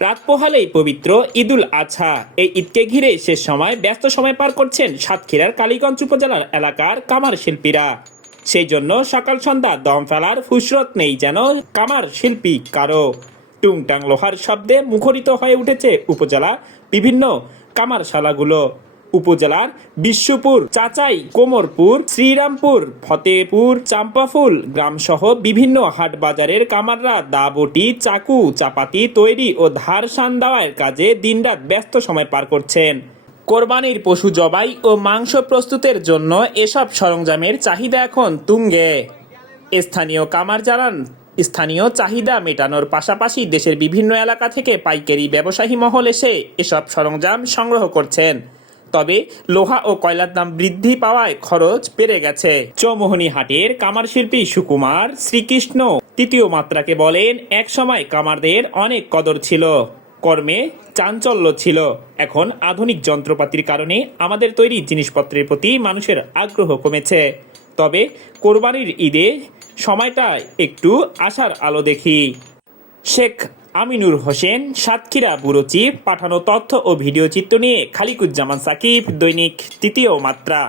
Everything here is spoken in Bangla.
রাত পোহালেই পবিত্র ঈদুল আছা এই ঈদকে ঘিরে শেষ সময় ব্যস্ত সময় পার করছেন সাতক্ষীরার কালীগঞ্জ উপজেলার এলাকার কামার শিল্পীরা। সেই জন্য সকাল সন্ধ্যা দম ফেলার ফুসরত নেই যেন কামার শিল্পী কারও। টুংটাং লোহার শব্দে মুখরিত হয়ে উঠেছে উপজেলা বিভিন্ন কামারশালাগুলো। উপজেলার বিশ্বপুর চাচাই, কোমরপুর, শ্রীরামপুর ফতেপুর চাম্পাফুল গ্রামসহ বিভিন্ন হাট বাজারের কামাররা দাবটি, চাকু, চাপাতি তৈরি ও ধার সান দেওয়ার কাজে দিনরাত ব্যস্ত সময় পার করছেন। কোরবানির পশু জবাই ও মাংস প্রস্তুতের জন্য এসব সরঞ্জামের চাহিদা এখন তুঙ্গে। স্থানীয় কামার জানান, স্থানীয় চাহিদা মেটানোর পাশাপাশি দেশের বিভিন্ন এলাকা থেকে পাইকারি ব্যবসায়ী মহল এসে এসব সরঞ্জাম সংগ্রহ করছেন। তবে লোহা ও কয়লার দাম বৃদ্ধি পাওয়ায় খরচ বেড়ে গেছে। চৌমোহনী হাটের কামার শিল্পী সুকুমার শ্রীকৃষ্ণ তৃতীয় মাত্রাকে বলেন, এক সময় কামারদের অনেক কদর ছিল, কর্মে চাঞ্চল্য ছিল। এখন আধুনিক যন্ত্রপাতির কারণে আমাদের তৈরি জিনিসপত্রের প্রতি মানুষের আগ্রহ কমেছে। তবে কোরবানির ঈদে সময়টা একটু আশার আলো দেখি। শেখ আমিনুর হোসেন, সাতক্ষীরা ব্যুরো পাঠানো তথ্য ও ভিডিও চিত্র নিয়ে খালিকুজ্জামান সাকিব, দৈনিক তৃতীয় মাত্রা।